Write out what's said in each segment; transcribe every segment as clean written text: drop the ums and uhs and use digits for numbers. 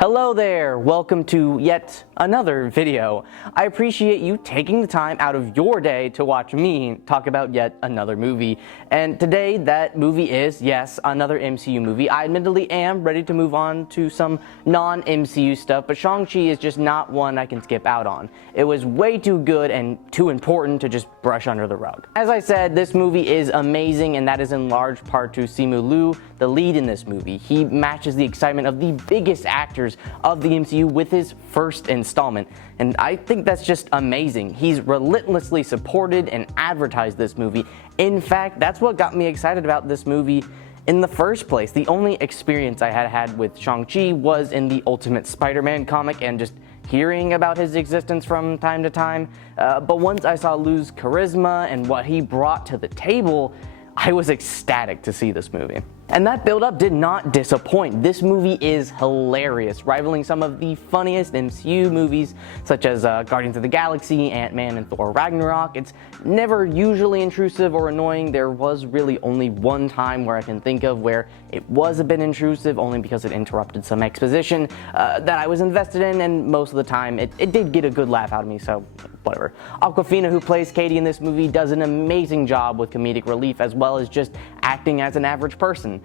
Hello there, welcome to yet another video. I appreciate you taking the time out of your day to watch me talk about yet another movie. And today that movie is, yes, another MCU movie. I admittedly am ready to move on to some non-MCU stuff, but Shang-Chi is just not one I can skip out on. It was way too good and too important to just brush under the rug. As I said, this movie is amazing, and that is in large part to Simu Liu, the lead in this movie. He matches the excitement of the biggest actors of the MCU with his first installment, and I think that's just amazing. He's relentlessly supported and advertised this movie. In fact, that's what got me excited about this movie in the first place. The only experience I had with Shang-Chi was in the Ultimate Spider-Man comic and just hearing about his existence from time to time, but once I saw Liu's charisma and what he brought to the table, I was ecstatic to see this movie. And that build-up did not disappoint. This movie is hilarious, rivaling some of the funniest MCU movies, such as Guardians of the Galaxy, Ant-Man, and Thor Ragnarok. It's never usually intrusive or annoying. There was really only one time where I can think of where it was a bit intrusive, only because it interrupted some exposition that I was invested in, and most of the time it did get a good laugh out of me, so whatever. Awkwafina, who plays Katie in this movie, does an amazing job with comedic relief as well as just acting as an average person.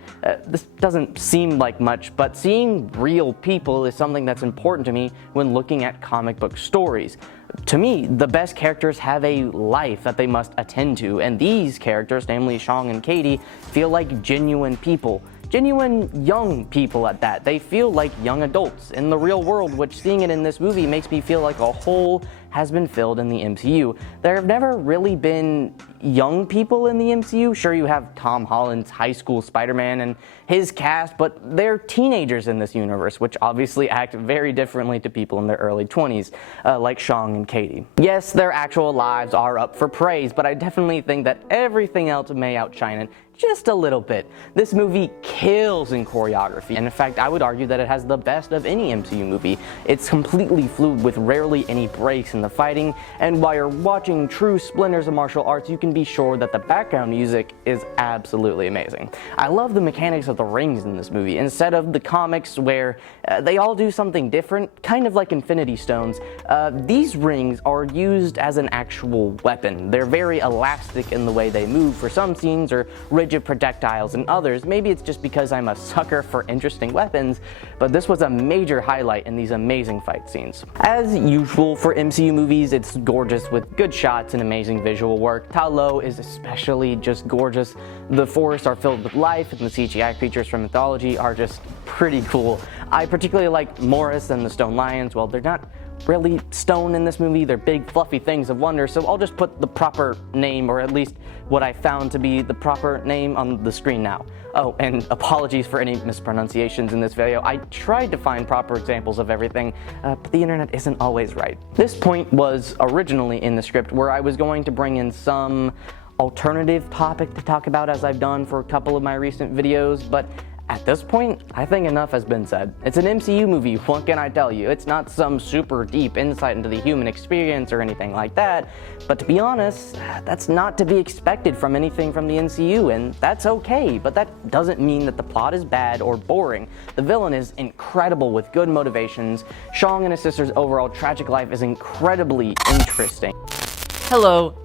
This doesn't seem like much, but seeing real people is something that's important to me when looking at comic book stories. To me, the best characters have a life that they must attend to, and these characters, namely Shang and Katie, feel like genuine people. Genuine young people at that. They feel like young adults in the real world, which seeing it in this movie makes me feel like a hole has been filled in the MCU. There have never really been young people in the MCU. Sure, you have Tom Holland's high school Spider-Man and his cast, but they're teenagers in this universe, which obviously act very differently to people in their early 20s, like Shang and Katie. Yes, their actual lives are up for praise, but I definitely think that everything else may outshine it just a little bit. This movie kills in choreography, and in fact, I would argue that it has the best of any MCU movie. It's completely fluid with rarely any breaks in the fighting, and while you're watching true splendors of martial arts, you can be sure that the background music is absolutely amazing. I love the mechanics of the rings in this movie. Instead of the comics where they all do something different, kind of like Infinity Stones, these rings are used as an actual weapon. They're very elastic in the way they move for some scenes, or rigid projectiles in others. Maybe it's just because I'm a sucker for interesting weapons, but this was a major highlight in these amazing fight scenes. As usual for MCU movies, it's gorgeous with good shots and amazing visual work. Ta Lo is especially just gorgeous. The forests are filled with life, and the CGI creatures from mythology are just pretty cool. I particularly like Morris and the Stone Lions. Well, they're not really stone in this movie, they're big fluffy things of wonder, so I'll just put the proper name, or at least what I found to be the proper name, on the screen now. Oh, and apologies for any mispronunciations in this video. I tried to find proper examples of everything, but the internet isn't always right. This point was originally in the script where I was going to bring in some alternative topic to talk about, as I've done for a couple of my recent videos, but at this point, I think enough has been said. It's an MCU movie, what can I tell you? It's not some super deep insight into the human experience or anything like that, but to be honest, that's not to be expected from anything from the MCU, and that's okay, but that doesn't mean that the plot is bad or boring. The villain is incredible with good motivations. Shang and his sister's overall tragic life is incredibly interesting. Hello,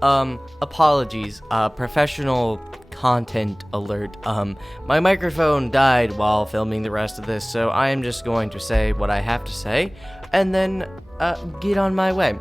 apologies, professional content alert. My microphone died while filming the rest of this, so I am just going to say what I have to say, and then, get on my way.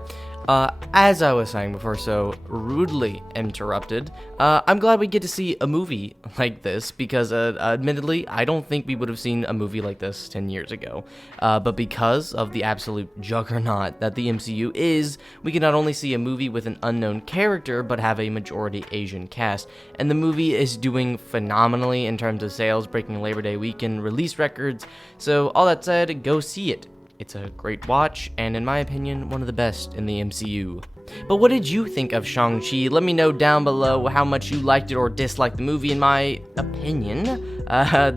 As I was saying before, so rudely interrupted, I'm glad we get to see a movie like this, because, admittedly, I don't think we would have seen a movie like this 10 years ago. But because of the absolute juggernaut that the MCU is, we can not only see a movie with an unknown character, but have a majority Asian cast. And the movie is doing phenomenally in terms of sales, breaking Labor Day weekend release records. So, all that said, go see it. It's a great watch, and in my opinion, one of the best in the MCU. But what did you think of Shang-Chi? Let me know down below how much you liked it or disliked the movie. In my opinion,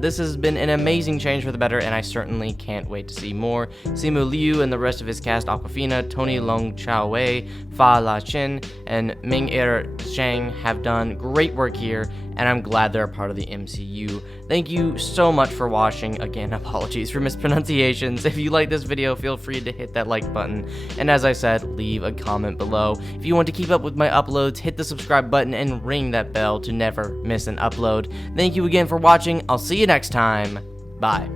this has been an amazing change for the better, and I certainly can't wait to see more. Simu Liu and the rest of his cast, Awkwafina, Tony Leung Chao Wei, Fa La Chen, and Ming Er Zhang have done great work here, and I'm glad they're a part of the MCU. Thank you so much for watching. Again, apologies for mispronunciations. If you like this video, feel free to hit that like button, and as I said, leave a comment below. If you want to keep up with my uploads, hit the subscribe button and ring that bell to never miss an upload. Thank you again for watching. I'll see you next time. Bye.